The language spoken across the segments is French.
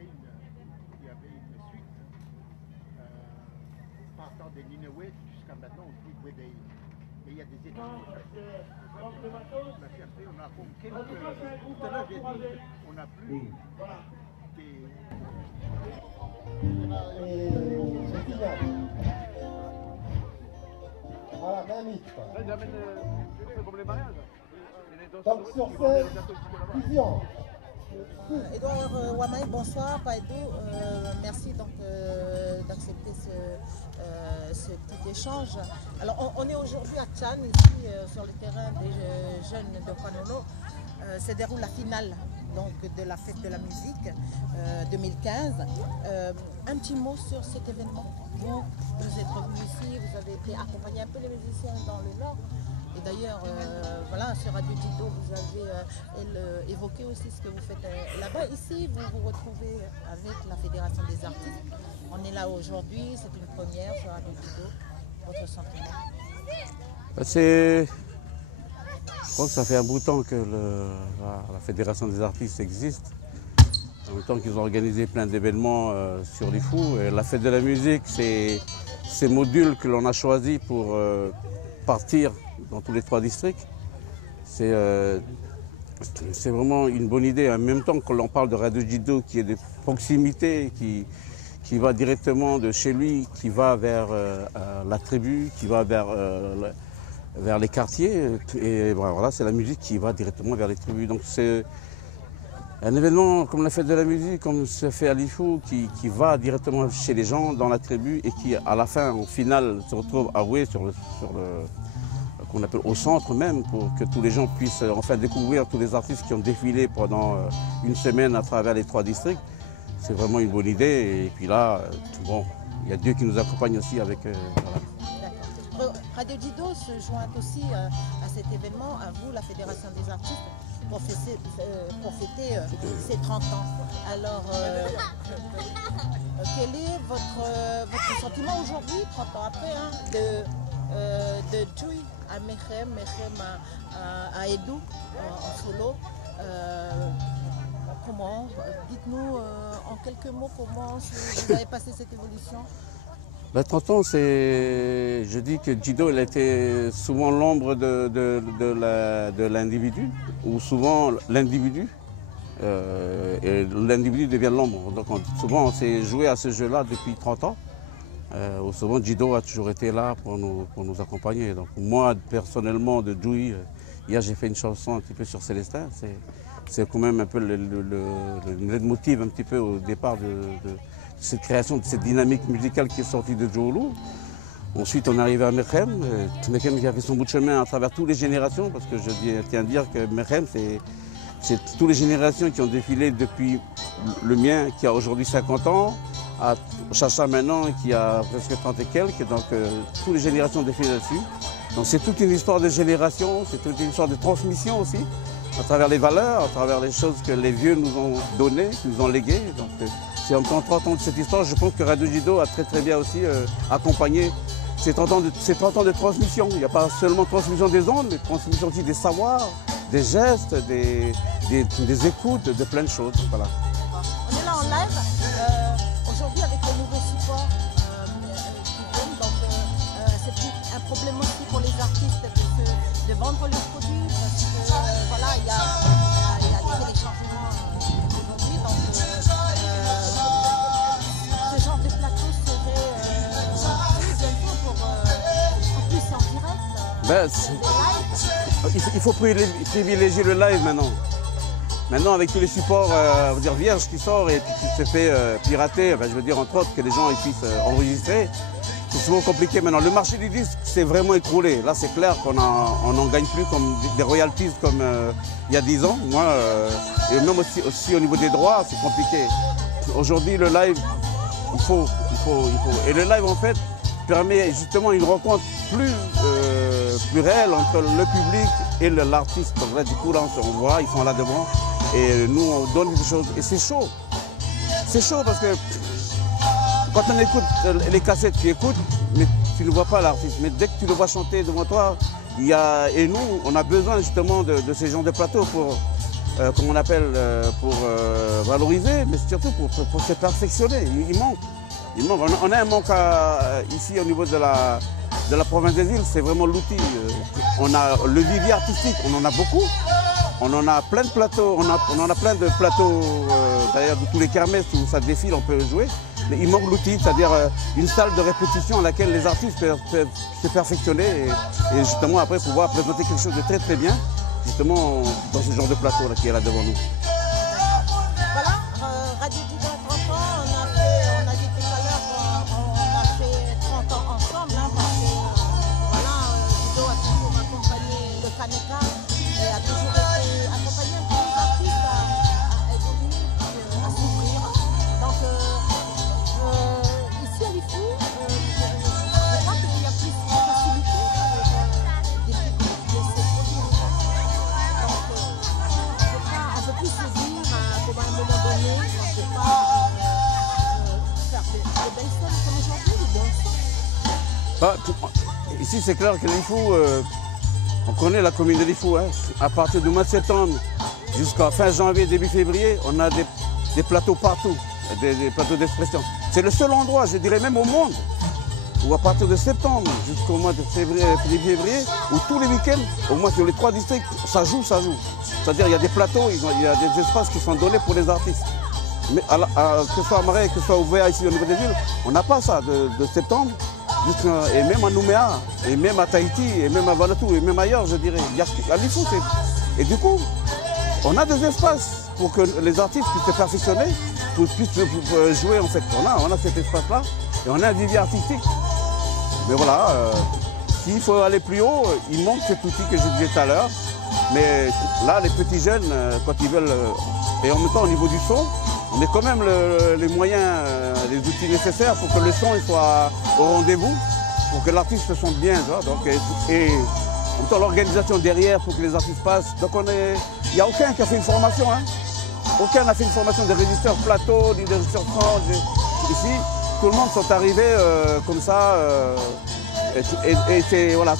il y avait une suite partant de Nineveh jusqu'à maintenant, on dit Wedei. Mais il y a des états. On a cherché, on a comme quelques. Tout à l'heure, j'ai dit, on n'a plus des. Voilà, Mamie. Comme les mariages. Donc sur scène, fusion. Edouard Wamaï, bonsoir, Païdou. Merci donc d'accepter ce petit échange. Alors on est aujourd'hui à Tchan, ici sur le terrain des jeunes de Kwanono. Se déroule la finale donc, de la fête de la musique 2015. Un petit mot sur cet événement. Vous êtes revenu ici, vous avez été accompagné un peu les musiciens dans le Nord. Et d'ailleurs, voilà, sur Radio Dido, vous avez évoqué aussi ce que vous faites là-bas. Ici, vous vous retrouvez avec la Fédération des artistes. On est là aujourd'hui, c'est une première sur Radio Dido. Votre sentiment? Je crois que ça fait un bout de temps que la Fédération des artistes existe. En même temps qu'ils ont organisé plein d'événements sur les fous. Et la fête de la musique, c'est ces modules que l'on a choisis pour partir dans tous les 3 districts. C'est vraiment une bonne idée. En même temps que l'on parle de Radio Dido qui est de proximité, qui va directement de chez lui, qui va vers la tribu, qui va vers les quartiers. Et voilà, c'est la musique qui va directement vers les tribus. Donc c'est un événement comme la fête de la musique, comme se fait à Lifou, qui va directement chez les gens dans la tribu et qui, à la fin, au final, se retrouve à Oué sur le qu'on appelle au centre même, pour que tous les gens puissent enfin découvrir tous les artistes qui ont défilé pendant une semaine à travers les 3 districts. C'est vraiment une bonne idée. Et puis là, bon, il y a Dieu qui nous accompagne aussi avec. D'accord. Radio Dido se joint aussi à cet événement, à vous, la Fédération des artistes, pour fêter ses 30 ans. Alors, quel est votre sentiment aujourd'hui, 30 ans après, de Joui à Mechem à Edou en solo? Comment, dites-nous en quelques mots comment vous avez passé cette évolution? 30 ans, je dis que Dido, elle était souvent l'ombre de l'individu, ou souvent l'individu, et l'individu devient l'ombre. Donc souvent, on s'est joué à ce jeu-là depuis 30 ans. Souvent, Dido a toujours été là pour nous accompagner. Donc moi, personnellement, de Joui, hier j'ai fait une chanson un petit peu sur Célestin. C'est quand même un peu le leitmotiv un petit peu au départ de cette création, de cette dynamique musicale qui est sortie de Djoulou. Ensuite, on est arrivé à Mechem. Mechem qui a fait son bout de chemin à travers toutes les générations, parce que je tiens à dire que Mechem, c'est toutes les générations qui ont défilé depuis le mien, qui a aujourd'hui 50 ans, à Chacha maintenant, qui a presque 30 et quelques. Donc, toutes les générations ont défilé là-dessus. Donc, c'est toute une histoire de génération, c'est toute une histoire de transmission aussi, à travers les valeurs, à travers les choses que les vieux nous ont données, nous ont léguées. Donc, c'est en 30 ans de cette histoire, je pense que Radio Dido a très bien aussi accompagné ces 30 ans de transmission. Il n'y a pas seulement transmission des ondes, mais transmission aussi des savoirs, des gestes, des écoutes, de plein de choses. Voilà. On est là en live, aujourd'hui avec les nouveaux supports qui viennent, donc c'est plus un problème aussi pour les artistes de vendre les produits, parce que voilà, il y a des téléchargements aujourd'hui, donc ce genre de plateau serait plus bientôt pour en plus en direct. Il faut privilégier le live maintenant. Maintenant, avec tous les supports vierges qui sortent et qui se fait pirater, je veux dire entre autres que les gens puissent enregistrer, c'est souvent compliqué maintenant. Le marché du disque s'est vraiment écroulé. Là, c'est clair qu'on n'en gagne plus comme des royalties comme il y a 10 ans. Moi, et même aussi au niveau des droits, c'est compliqué. Aujourd'hui, le live, il faut. Et le live, en fait, permet justement une rencontre plus réelle entre le public et l'artiste. Donc là, du coup, là, on voit, ils sont là devant. Et nous, on donne des choses. Et c'est chaud. C'est chaud parce que quand on écoute les cassettes, tu écoutes, mais tu ne vois pas l'artiste. Mais dès que tu le vois chanter devant toi, et nous, on a besoin justement de ces genres de plateaux comme on appelle, pour valoriser, mais surtout pour se perfectionner. Il manque. On a un manque ici au niveau de la province des îles, c'est vraiment l'outil. On a le vivier artistique, on en a beaucoup. On en a plein de plateaux, on en a plein de plateaux, d'ailleurs de tous les kermesses où ça défile, on peut jouer. Mais il manque l'outil, c'est-à-dire une salle de répétition à laquelle les artistes peuvent se perfectionner et justement après pouvoir présenter quelque chose de très très bien, justement dans ce genre de plateau là, qui est là devant nous. Voilà, Radio Djido a 30 ans, on a dit tout à l'heure, on a fait 30 ans ensemble, hein, parce que voilà, Djido a toujours accompagné le Kaneka et a toujours été accompagné un peu les artistes à évoluer, à s'ouvrir. Donc ici à l'IFU, je crois qu'il y a plus de facilité pour développer ces produits. Donc on peut plus se dire qu'à un moment donné, on ne peut pas faire de belles sommes comme aujourd'hui, de bons sons. Ici c'est clair que l'IFU, on connaît la commune de l'IFU, hein. À partir du mois de septembre jusqu'à fin janvier, début février, on a des plateaux partout, des plateaux d'expression. C'est le seul endroit, je dirais même au monde, où à partir de septembre jusqu'au mois de février, où tous les week-ends, au moins sur les 3 districts, ça joue. C'est-à-dire il y a des plateaux, il y a des espaces qui sont donnés pour les artistes. Mais que ce soit à Marais, que ce soit ouvert ici au niveau des îles, on n'a pas ça de septembre, et même à Nouméa, et même à Tahiti, et même à Vanuatu, et même ailleurs, je dirais. Il y a l'IFU. Et du coup, on a des espaces pour que les artistes puissent se perfectionner, puissent jouer en fait. On a cet espace-là, et on a un vivier artistique. Mais voilà, s'il faut aller plus haut, il manque cet outil que je disais tout à l'heure. Mais là, les petits jeunes, quand ils veulent, et en même temps au niveau du son, on met quand même les moyens, les outils nécessaires pour que le son il soit au rendez-vous, pour que l'artiste se sente bien. Donc, et en même temps l'organisation derrière pour que les artistes passent. Donc il n'y a aucun qui a fait une formation. Hein. Aucun n'a fait une formation de régisseur plateau, ni de régisseur son. Ici, tout le monde sont arrivés comme ça. Et c'est voilà,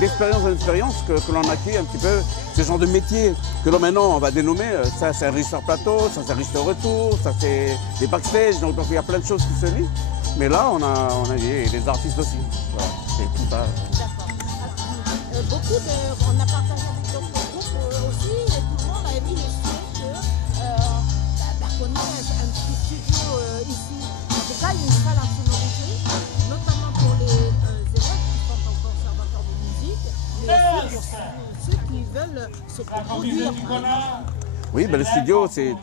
d'expérience en expérience que l'on acquis un petit peu ce genre de métier que l'on maintenant on va dénommer. Ça c'est un régisseur plateau, ça c'est un régisseur retour, ça c'est des backstage, donc il y a plein de choses qui se lient. Mais là on a des artistes aussi. Voilà, c'est tout ça. On a partagé avec d'autres groupes aussi et tout le monde a émis le souhait qu'on ait un petit studio ici. En tout cas, il y a une salle à sonorité, notamment pour les élèves qui sont au conservatoire de musique, mais aussi pour ceux qui veulent se produire. Oui, ben le studio, c'est...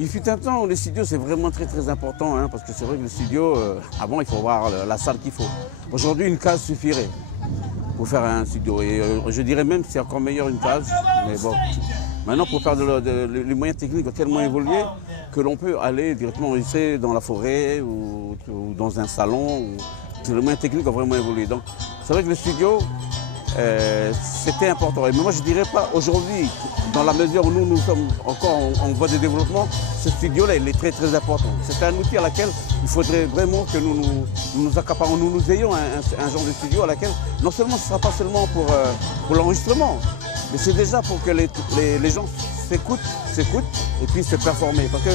Il fut un temps où le studio, c'est vraiment très très important, hein, parce que c'est vrai que le studio, avant, il faut avoir la salle qu'il faut. Aujourd'hui, une case suffirait pour faire un studio. Et je dirais même que c'est encore meilleur une case, mais bon. Maintenant, pour faire les moyens techniques ont tellement évolué que l'on peut aller directement enregistrer dans la forêt ou dans un salon. Les moyens techniques ont vraiment évolué. Donc, c'est vrai que le studio, c'était important. Mais moi, je ne dirais pas aujourd'hui, dans la mesure où nous sommes encore en voie de développement, ce studio-là, il est très très important. C'est un outil à laquelle il faudrait vraiment que nous nous accaparions, nous ayons un genre de studio à laquelle, non seulement ce ne sera pas seulement pour l'enregistrement, mais c'est déjà pour que les gens s'écoutent et puissent se performer. Parce que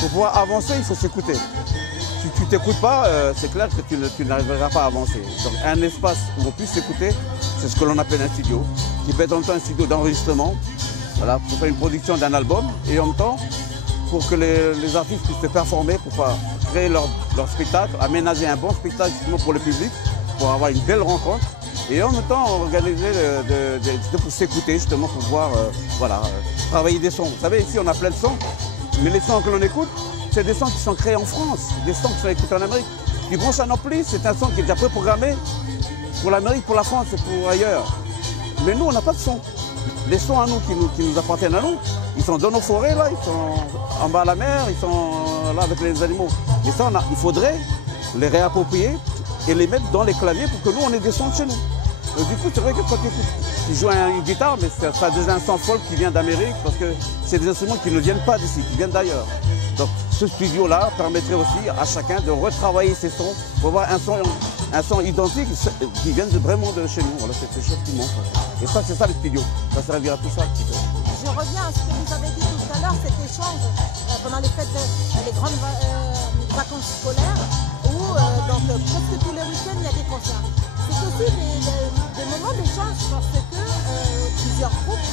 pour pouvoir avancer, il faut s'écouter. Si tu ne t'écoutes pas, c'est clair que tu n'arriveras pas à avancer. Donc un espace où on puisse s'écouter, c'est ce que l'on appelle un studio, qui peut être en même temps un studio d'enregistrement, voilà, pour faire une production d'un album, et en même temps pour que les artistes puissent se performer, pour pouvoir créer leur spectacle, aménager un bon spectacle justement pour le public, pour avoir une belle rencontre, et en même temps organiser pour s'écouter justement, pour pouvoir travailler des sons. Vous savez, ici on a plein de sons, mais les sons que l'on écoute, c'est des sons qui sont créés en France, des sons qui sont écoutés en Amérique. Du Grand Chanoppli, c'est un son qui est déjà préprogrammé pour l'Amérique, pour la France et pour ailleurs. Mais nous, on n'a pas de son. Les sons à nous qui nous appartiennent à nous, ils sont dans nos forêts, là, ils sont en bas à la mer, ils sont là avec les animaux. Et ça, il faudrait les réapproprier et les mettre dans les claviers pour que nous, on ait des sons de chez nous. Et du coup, c'est vrai que quand tu joues une guitare, mais ça a déjà un son folk qui vient d'Amérique, parce que c'est des instruments qui ne viennent pas d'ici, qui viennent d'ailleurs. Donc ce studio-là permettrait aussi à chacun de retravailler ses sons pour avoir un son identique qui vient vraiment de chez nous. Voilà, c'est quelque chose qui manque. Et ça, c'est ça le studio. Ça servira à tout ça. je reviens à ce que vous avez dit tout à l'heure, cet échange pendant les fêtes, les grandes vacances scolaires, où donc, presque tous les week-ends, il y a des concerts. C'est aussi des moments d'échange parce que plusieurs groupes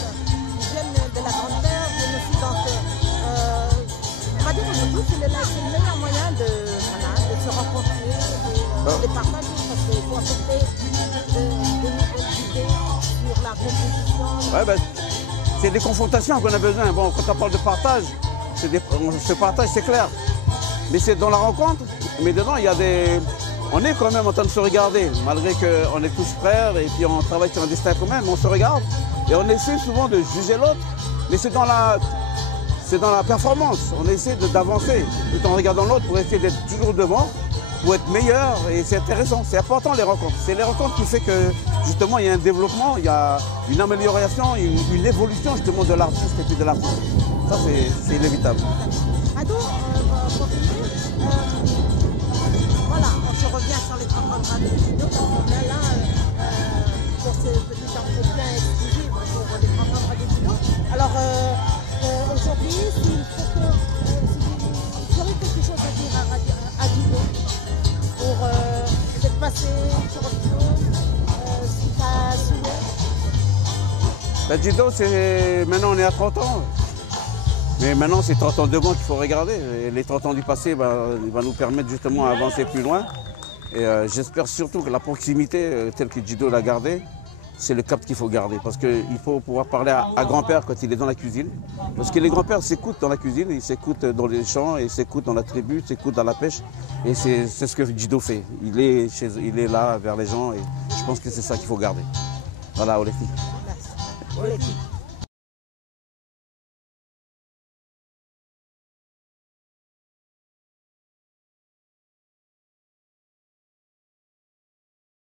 viennent de la Grande-Terre, viennent aussi donc, on va dire aujourd'hui, c'est le meilleur moyen de se rencontrer, de partager, parce qu'il faut apporter de nouvelles idées sur la composition. Ouais, ben, c'est des confrontations qu'on a besoin. Bon, quand on parle de partage, ce partage, c'est clair. Mais c'est dans la rencontre. Mais dedans, il y a des... On est quand même en train de se regarder, malgré qu'on est tous frères et puis on travaille sur un destin commun, mais on se regarde. Et on essaie souvent de juger l'autre, mais c'est dans la performance. On essaie d'avancer tout en regardant l'autre pour essayer d'être toujours devant, pour être meilleur. Et c'est intéressant, c'est important les rencontres. C'est les rencontres qui fait que justement il y a un développement, il y a une amélioration, une évolution justement de l'artiste et puis de l'artiste. Ça c'est inévitable. Ado, pour finir, voilà, on se revient sur les 30 ans de Djido, on est là pour ce petit entretien exclusif pour les 30 ans de Djido. Alors aujourd'hui, s'il faut que vous aurez quelque chose à dire à Djido pour peut-être passer sur autre chose, si tu as souhaité. La Djido, maintenant on est à 30 ans. Mais maintenant, c'est 30 ans devant qu'il faut regarder. Et les 30 ans du passé va nous permettre justement d'avancer plus loin. Et j'espère surtout que la proximité, telle que Djido l'a gardée, c'est le cap qu'il faut garder. Parce qu'il faut pouvoir parler à grand-père quand il est dans la cuisine. Parce que les grands-pères s'écoutent dans la cuisine, ils s'écoutent dans les champs, ils s'écoutent dans la tribu, ils s'écoutent dans la pêche. Et c'est ce que Djido fait. Il est là vers les gens et je pense que c'est ça qu'il faut garder. Voilà, Olefi. Merci.